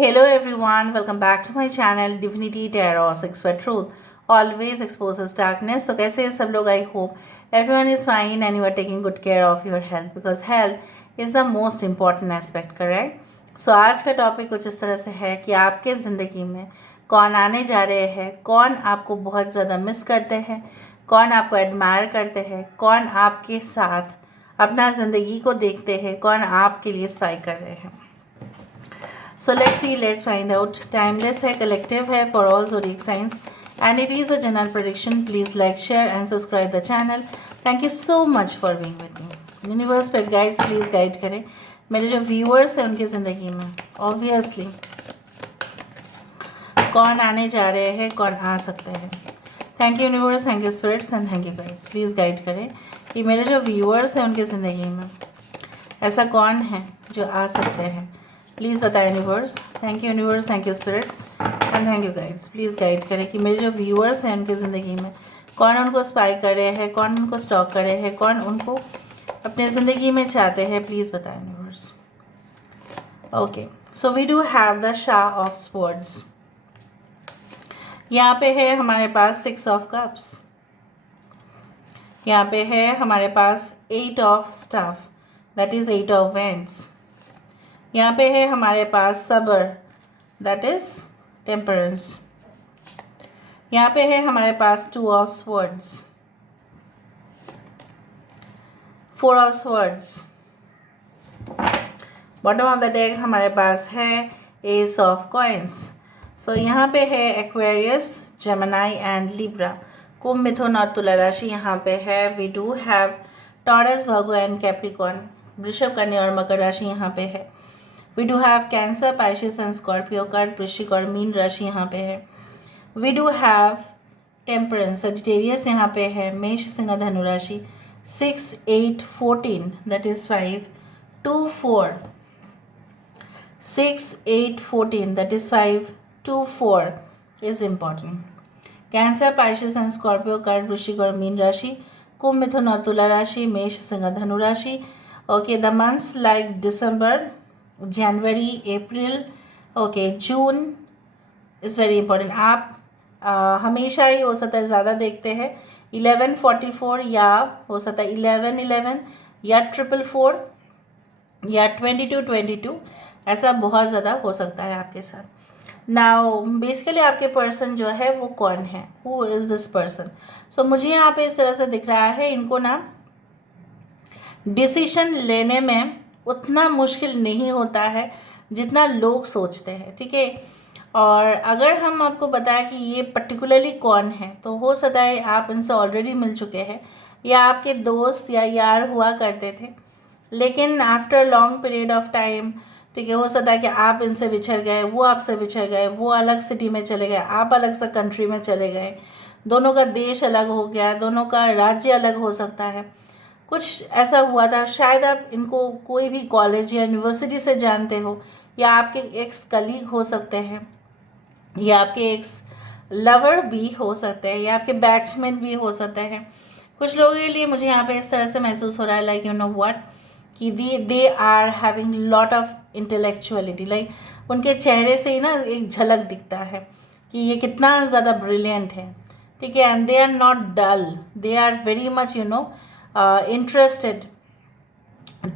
Hello everyone, welcome back to my channel Divinity Tarot 6 for Truth. Always exposes darkness. तो कैसे हैं सब लोग? I hope everyone is fine and you are taking good care of your health because health is the most important aspect, correct? So आज का topic कुछ इस तरह से है कि आपके ज़िंदगी में कौन आने जा रहे हैं, कौन आपको बहुत ज़्यादा मिस करते हैं, कौन आपको एडमायर करते हैं, कौन आपके साथ अपना ज़िंदगी को देखते हैं, कौन आपके लिए स्पाई कर रहे हैं. So let's find out. Timeless है, collective है for all zodiac signs and it is a general prediction. Please like, share and subscribe the channel. Thank you so much for being with me. Universe pet guides please guide करें मेरे जो viewers हैं उनकी ज़िंदगी में. Obviously कौन आने जा रहे हैं, कौन आ सकते हैं. Thank you universe, thank you spirits and thank you guides. Please guide करें कि मेरे जो viewers हैं उनकी ज़िंदगी में ऐसा कौन है जो आ सकते हैं. प्लीज़ बताएं universe. Thank you universe, thank you spirits and thank you guides. Please guide करें कि मेरे जो व्यूअर्स हैं उनकी ज़िंदगी में कौन उनको स्पाई कर रहे हैं, कौन उनको स्टॉक कर रहे हैं, कौन उनको अपने ज़िंदगी में चाहते हैं. प्लीज़ बताएं universe. Okay, so we do have the shah of swords. यहाँ पे है हमारे पास 6 ऑफ कप्स. यहाँ पे है हमारे पास 8 of staff, that is 8 of vents. यहाँ पे है हमारे पास सबर, दैट इज टेम्परेंस. यहाँ पे है हमारे पास 2 of swords, 4 of swords. Bottom of the deck हमारे पास है एस ऑफ कॉइन्स. सो यहाँ पे है एक्वेरियस, जेमिनी एंड लिब्रा. कुंभ, मिथुन और तुला राशि यहाँ पे है. We do have Taurus, Virgo and Capricorn. वृषभ, कन्या और मकर राशि यहाँ पे है. We do have Cancer, Pisces and Scorpio. कर्क, वृश्चिक और मीन राशि यहाँ पे है. We do have temperance, Sagittarius यहाँ पे है. मेष, सिंह, धनु राशि. 6, 8, 14 that is 5, 2, 4. 6, 8, 14 that is 5, 2, 4 is important. Cancer, Pisces and Scorpio. कर्क, वृश्चिक और मीन राशि. कुंभ, मिथुन और तुला राशि. मेष, सिंह, धनु राशि. Okay, the months like December, January, April, okay, June is very important. आप हमेशा ही हो सकता है ज़्यादा देखते हैं 1144 या हो सकता है 1111 या 444 या 2222. ऐसा बहुत ज़्यादा हो सकता है आपके साथ. नाउ बेसिकली आपके पर्सन जो है वो कौन है, हु इज़ दिस पर्सन. सो मुझे यहाँ पे इस तरह से दिख रहा है इनको ना डिसीजन लेने में उतना मुश्किल नहीं होता है जितना लोग सोचते हैं, ठीक है. और अगर हम आपको बताएं कि ये पर्टिकुलरली कौन है तो हो सकता है आप इनसे ऑलरेडी मिल चुके हैं या आपके दोस्त या यार हुआ करते थे, लेकिन after long period of time, ठीक है, हो सकता है कि आप इनसे बिछड़ गए, वो आपसे बिछड़ गए, वो अलग सिटी में चले गए, आप अलग सा कंट्री में चले गए, दोनों का देश अलग हो गया, दोनों का राज्य अलग हो सकता है. कुछ ऐसा हुआ था. शायद आप इनको कोई भी कॉलेज या यूनिवर्सिटी से जानते हो, या आपके एक्स कलीग हो सकते हैं, या आपके एक्स लवर भी हो सकते हैं, या आपके बैचमेट भी हो सकते हैं. कुछ लोगों के लिए मुझे यहाँ पे इस तरह से महसूस हो रहा है लाइक यू नो व्हाट कि they are having lot of intellectuality. Like उनके चेहरे से ही ना एक झलक दिखता है कि ये कितना ज़्यादा ब्रिलियंट है, ठीक है. And they are not dull, they are very much you know interested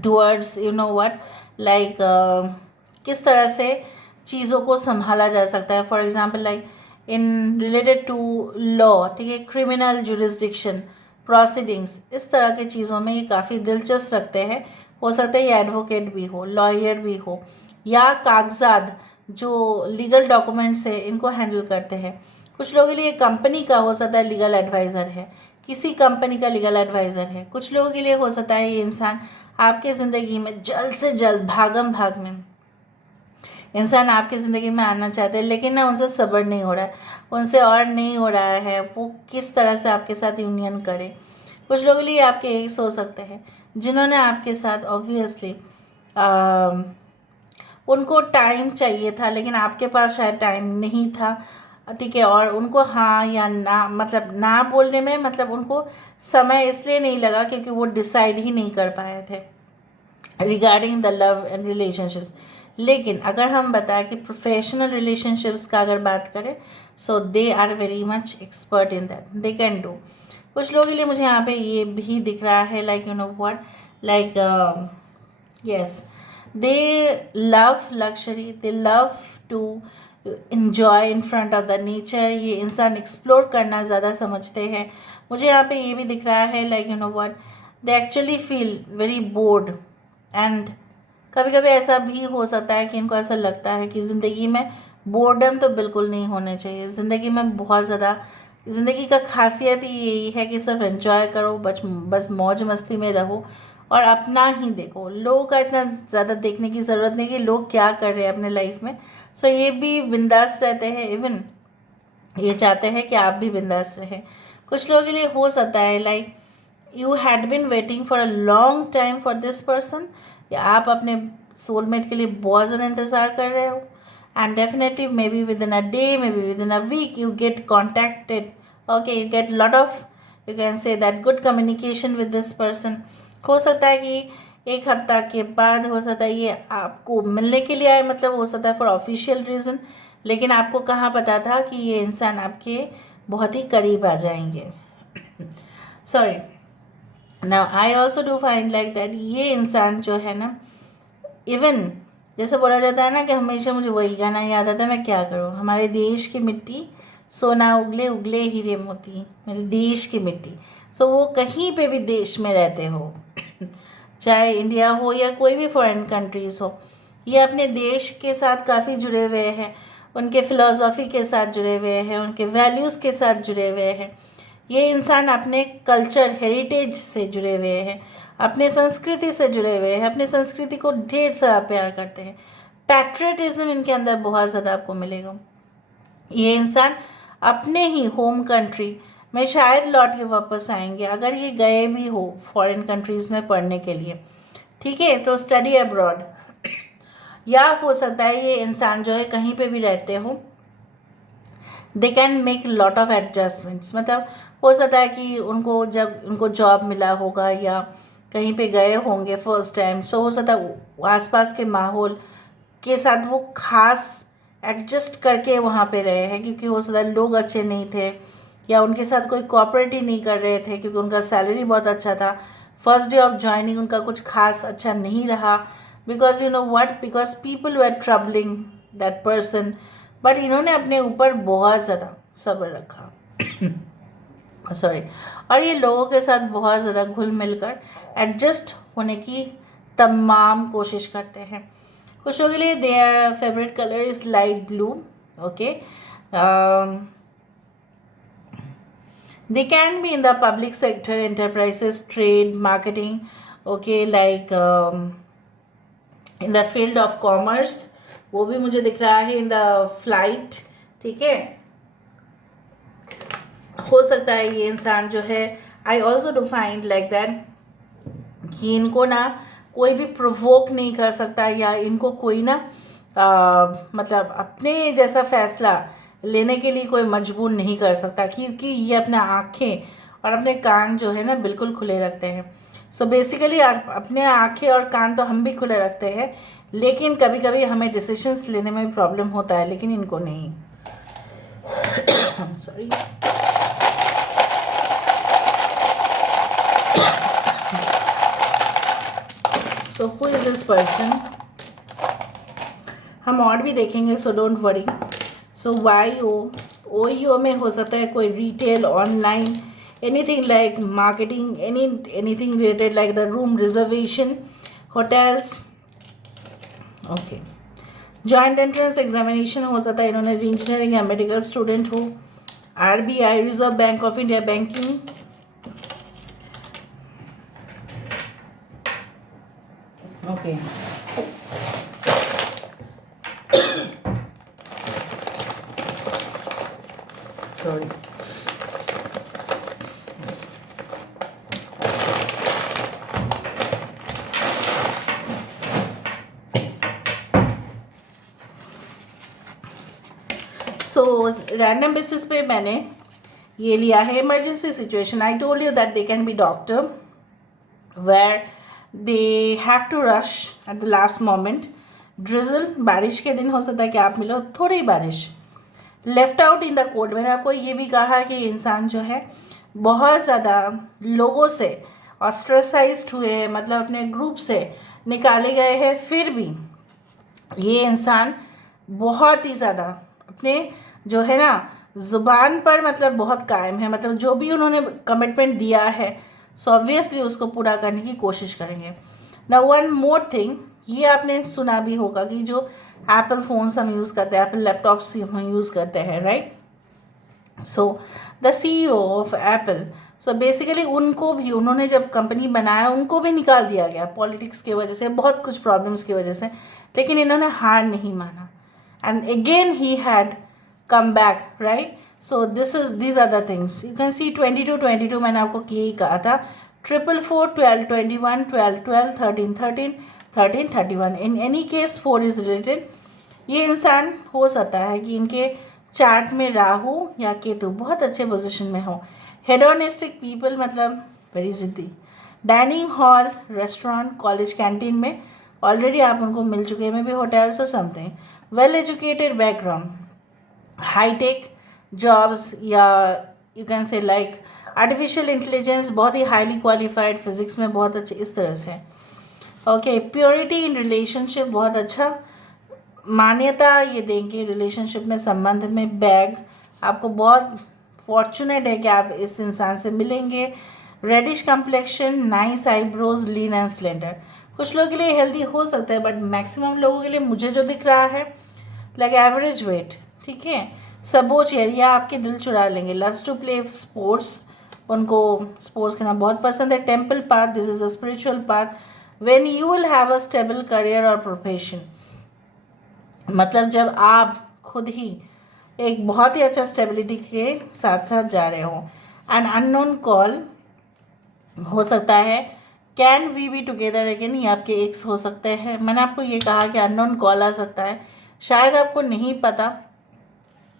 towards you know what like किस तरह से चीज़ों को संभाला जा सकता है. For example like in related to law, ठीक है, क्रिमिनल जुरिस्डिक्शन प्रोसीडिंग्स, इस तरह के चीज़ों में ये काफ़ी दिलचस्प रखते हैं. हो सकता है ये एडवोकेट भी हो, लॉयर भी हो, या कागजात जो लीगल डॉक्यूमेंट्स है इनको हैंडल करते हैं. कुछ लोगों के लिए कंपनी का हो सकता है लीगल एडवाइज़र है, किसी कंपनी का लीगल एडवाइज़र है. कुछ लोगों के लिए हो सकता है ये इंसान आपके ज़िंदगी में जल्द से जल्द भागम भाग में इंसान आपकी ज़िंदगी में आना चाहते हैं, लेकिन ना उनसे सब्र नहीं हो रहा है, उनसे और नहीं हो रहा है वो किस तरह से आपके साथ यूनियन करे. कुछ लोगों के लिए आपके एक्स हो सकते हैं जिन्होंने आपके साथ ऑब्वियसली उनको टाइम चाहिए था लेकिन आपके पास शायद टाइम नहीं था, ठीक है. और उनको हाँ या ना, मतलब ना बोलने में मतलब उनको समय इसलिए नहीं लगा क्योंकि वो डिसाइड ही नहीं कर पाए थे regarding the love and relationships. लेकिन अगर हम बताएं कि प्रोफेशनल रिलेशनशिप्स का अगर बात करें, so they are very much expert in that, they can do. कुछ लोगों के लिए मुझे यहाँ पे ये भी दिख रहा है, like you know what, like yes, they love luxury, they love to enjoy in front of the nature. ये इंसान एक्सप्लोर करना ज़्यादा समझते हैं। मुझे यहाँ पे ये भी दिख रहा है, like you know what, they actually feel very bored. And कभी कभी ऐसा भी हो सकता है कि इनको ऐसा लगता है कि ज़िंदगी में बोर्डम तो बिल्कुल नहीं होने चाहिए। ज़िंदगी में बहुत ज़्यादा, ज़िंदगी का खासियत ही यही है कि सिर्फ एंजॉय करो, बस मौज मस्ती में रहो और अपना ही देखो। लोगों का इतना ज़्यादा देखने की ज़रूरत नहीं कि लोग क्या कर रहे हैं अपने लाइफ में। सो ये भी बिंदास रहते हैं, इवन ये चाहते हैं कि आप भी बिंदास रहें। कुछ लोगों के लिए हो सकता है like you had been waiting for a long time for this person, या आप अपने सोलमेट के लिए बहुत ज़्यादा इंतज़ार कर रहे हो। And definitely maybe within a day, maybe within a week you get contacted, okay, you get lot of, you can say that good communication with this person. हो सकता है कि एक हफ्ता के बाद, हो सकता है ये आपको मिलने के लिए आए, मतलब हो सकता है फॉर ऑफिशियल रीज़न, लेकिन आपको कहाँ पता था कि ये इंसान आपके बहुत ही करीब आ जाएंगे। Sorry, now I also do find like that ये इंसान जो है ना, इवन जैसे बोला जाता है ना कि हमेशा मुझे वही गाना याद आता है, मैं क्या करूँ, हमारे देश की मिट्टी सोना उगले उगले हीरे मोती, मेरे देश की मिट्टी। सो वो कहीं पे भी देश में रहते हो, चाहे इंडिया हो या कोई भी फॉरेन कंट्रीज़ हो, ये अपने देश के साथ काफ़ी जुड़े हुए हैं, उनके फ़िलासफ़ी के साथ जुड़े हुए हैं, उनके वैल्यूज़ के साथ जुड़े हुए हैं। ये इंसान अपने कल्चर हेरिटेज से जुड़े हुए हैं, अपने संस्कृति से जुड़े हुए हैं, अपने संस्कृति को ढेर सारा प्यार करते हैं। पैट्रियटिज्म इनके अंदर बहुत ज़्यादा आपको मिलेगा। ये इंसान अपने ही होम कंट्री में शायद लौट के वापस आएंगे, अगर ये गए भी हो फॉरेन कंट्रीज़ में पढ़ने के लिए, ठीक है, तो स्टडी अब्रॉड, या हो सकता है ये इंसान जो है कहीं पे भी रहते हो, they can make lot of adjustments. मतलब हो सकता है कि उनको जब उनको जॉब मिला होगा या कहीं पे गए होंगे फर्स्ट टाइम, सो हो सकता है आसपास के माहौल के साथ वो खास एडजस्ट करके वहाँ पे रहे हैं, क्योंकि हो सकता है लोग अच्छे नहीं थे या उनके साथ कोई कोऑपरेट ही नहीं कर रहे थे, क्योंकि उनका सैलरी बहुत अच्छा था। फर्स्ट डे ऑफ ज्वाइनिंग उनका कुछ खास अच्छा नहीं रहा, because you know what, because people were troubling that person, but इन्होंने अपने ऊपर बहुत ज़्यादा सब्र रखा। सॉरी, और ये लोगों के साथ बहुत ज़्यादा घुल मिलकर एडजस्ट होने की तमाम कोशिश करते हैं। कुछ लोगों के लिए their favourite colour is light blue, okay, they can be in the public sector, enterprises, trade, marketing, okay, like in the field of commerce, वो भी मुझे दिख रहा है, in the flight, ठीक है। हो सकता है ये इंसान जो है, I also do find like that, कि इनको ना कोई भी प्रोवोक नहीं कर सकता, या इनको कोई ना मतलब अपने जैसा फैसला लेने के लिए कोई मजबूर नहीं कर सकता, क्योंकि ये अपना आँखें और अपने कान जो है ना बिल्कुल खुले रखते हैं। सो बेसिकली अपने आँखें और कान तो हम भी खुले रखते हैं, लेकिन कभी कभी हमें डिसीजंस लेने में प्रॉब्लम होता है, लेकिन इनको नहीं। Sorry, so who is this person, हम और भी देखेंगे, so don't worry. So OEO में हो सकता है कोई retail, online, anything like marketing, anything related like the room reservation, hotels, okay. Joint entrance examination हो सकता है इन्होंने इंजीनियरिंग या मेडिकल स्टूडेंट हो। RBI, reserve bank of India, banking, okay. Sorry, so random basis पे मैंने ये लिया है emergency situation. I told you that they can be doctor where they have to rush at the last moment drizzle, बारिश के दिन हो सकता है कि आप मिलो थोड़ी बारिश। Left out in the cold, मैंने आपको ये भी कहा कि इंसान जो है बहुत ज़्यादा लोगों से ऑस्ट्रेसाइज्ड हुए, मतलब अपने ग्रुप से निकाले गए हैं, फिर भी ये इंसान बहुत ही ज़्यादा अपने जो है ना ज़ुबान पर मतलब बहुत कायम है, मतलब जो भी उन्होंने कमिटमेंट दिया है सो ऑब्वियसली उसको पूरा करने की कोशिश करेंगे। ना वन मोर थिंग, ये आपने सुना भी होगा कि जो एप्पल फ़ोन्स हम यूज़ करते हैं, एप्पल लैपटॉप्स हम यूज़ करते हैं, right. So the CEO of Apple, so basically उनको भी, उन्होंने जब कंपनी बनाया उनको भी निकाल दिया गया पॉलिटिक्स की वजह से, बहुत कुछ प्रॉब्लम्स की वजह से, लेकिन इन्होंने हार नहीं माना and again he had come back, right. So these are the things you can see। 22 मैंने आपको यही कहा था, 444 12 21 12 12 13 13 13 31, in any case 4 is related. ये इंसान हो सकता है कि इनके चार्ट में राहु या केतु बहुत अच्छे पोजीशन में हो। हेडोनिस्टिक पीपल, मतलब वेरी जिद्दी। Dining hall, restaurant, college canteen में ऑलरेडी आप उनको मिल चुके हैं, मे बी होटल्स और something. Well educated background, high tech jobs, या you can say like artificial intelligence, बहुत ही हाईली क्वालिफाइड, फिजिक्स में बहुत अच्छे, इस तरह से। ओके, प्योरिटी इन रिलेशनशिप, बहुत अच्छा मान्यता ये देंगे रिलेशनशिप में, संबंध में। बैग, आपको बहुत फॉर्चुनेट है कि आप इस इंसान से मिलेंगे। Reddish complexion, nice eyebrows, lean and slender, कुछ लोगों के लिए हेल्दी हो सकता है बट मैक्सिमम लोगों के लिए मुझे जो दिख रहा है लाइक एवरेज वेट, ठीक है। सबोच एरिया, आपके दिल चुरा लेंगे। लव्स टू प्ले स्पोर्ट्स, उनको स्पोर्ट्स खेलना बहुत पसंद है। Temple path, this is a spiritual path. When you will have a stable career और प्रोफेशन, मतलब जब आप खुद ही एक बहुत ही अच्छा स्टेबिलिटी के साथ साथ जा रहे हो। एन अननोन कॉल हो सकता है। Can we be together again, ये आपके एक्स हो सकते हैं। मैंने आपको ये कहा कि अननोन कॉल आ सकता है, शायद आपको नहीं पता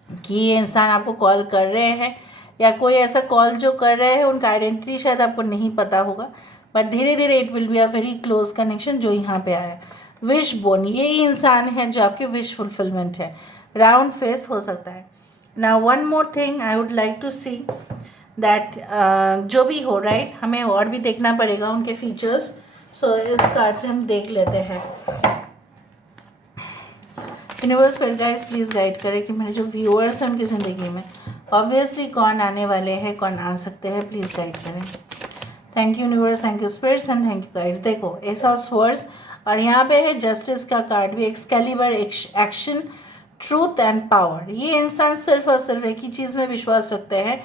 कि ये इंसान आपको कॉल कर रहे हैं, या कोई ऐसा कॉल जो कर रहे हैं उनका आइडेंटिटी शायद आपको नहीं पता होगा, बट धीरे धीरे it will be a very close connection जो यहाँ पे आया। विश बोन, ये इंसान है जो आपके विश फुलफिलमेंट है। राउंड फेस हो सकता है। ना one more thing I would like to see that, जो भी हो, राइट, हमें और भी देखना पड़ेगा उनके फीचर्स। सो इस कार्ड से हम देख लेते हैं। Universe spirit guides please guide करें कि मेरे जो व्यूअर्स हैं उनकी ज़िंदगी में ऑब्वियसली कौन आने वाले हैं, कौन आ सकते हैं, प्लीज़ गाइड करें। Thank you universe, thank you spirits and thank you guides. देखो एस ऑफ स्वर्ड्स, और यहाँ पे है जस्टिस का कार्ड भी, Excalibur, action, truth and power. ये इंसान सिर्फ और सिर्फ एक ही चीज़ में विश्वास रखते हैं,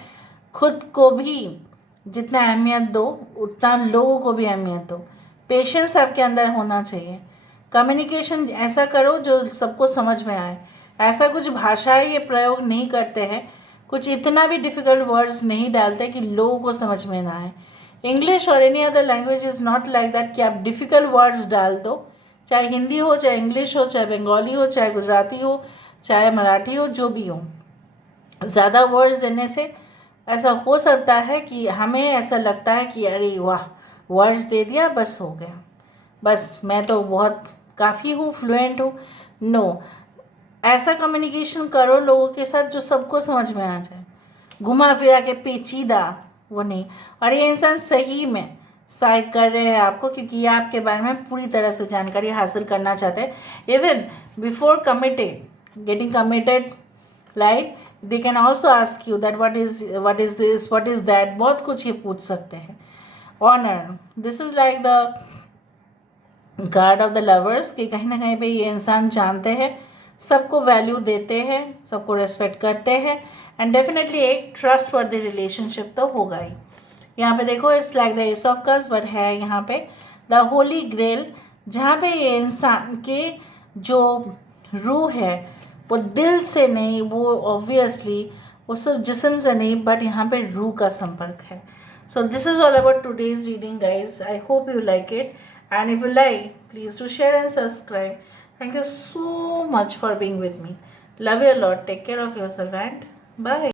खुद को भी जितना अहमियत दो उतना लोगों को भी अहमियत दो। पेशेंस आपके अंदर होना चाहिए। कम्युनिकेशन ऐसा करो जो सबको समझ में आए। ऐसा कुछ भाषाएं ये प्रयोग नहीं करते हैं, कुछ इतना भी डिफ़िकल्ट वर्ड्स नहीं डालते कि लोगों को समझ में ना आए। इंग्लिश और any other language is not like that कि आप डिफ़िकल्ट वर्ड्स डाल दो, चाहे हिंदी हो, चाहे इंग्लिश हो, चाहे बंगाली हो, चाहे गुजराती हो, चाहे मराठी हो, जो भी हो। ज़्यादा वर्ड्स देने से ऐसा हो सकता है कि हमें ऐसा लगता है कि अरे वाह, वर्ड्स दे दिया बस हो गया, बस मैं तो बहुत काफ़ी हूँ, फ्लुएंट हूँ। नो, ऐसा कम्युनिकेशन करो लोगों के साथ जो सबको समझ में आ जाए, घुमा फिरा के पेचीदा वो नहीं। और ये इंसान सही में स्ट्राइक कर रहे हैं आपको, क्योंकि ये आपके बारे में पूरी तरह से जानकारी हासिल करना चाहते हैं। Even before committed, getting committed, right, they can also ask you that what is this, what is that, बहुत कुछ ये पूछ सकते हैं। Honour, this is like the guard of the lovers, कि कहीं ना कहीं पे ये इंसान जानते हैं, सबको वैल्यू देते हैं, सबको रेस्पेक्ट करते हैं, एंड डेफिनेटली एक ट्रस्ट वर्दी रिलेशनशिप तो होगा ही। यहाँ पे देखो it's like the S of cups, but है यहाँ पे द होली ग्रेल, जहाँ पे ये इंसान के जो रूह है वो दिल से नहीं, वो ऑब्वियसली वो सिर्फ जिस्म से नहीं, बट यहाँ पे रूह का संपर्क है। So this is all about today's reading, guys. I hope you like it, and if you like, please do share and subscribe. Thank you so much for being with me. Love you a lot. Take care of yourself and bye.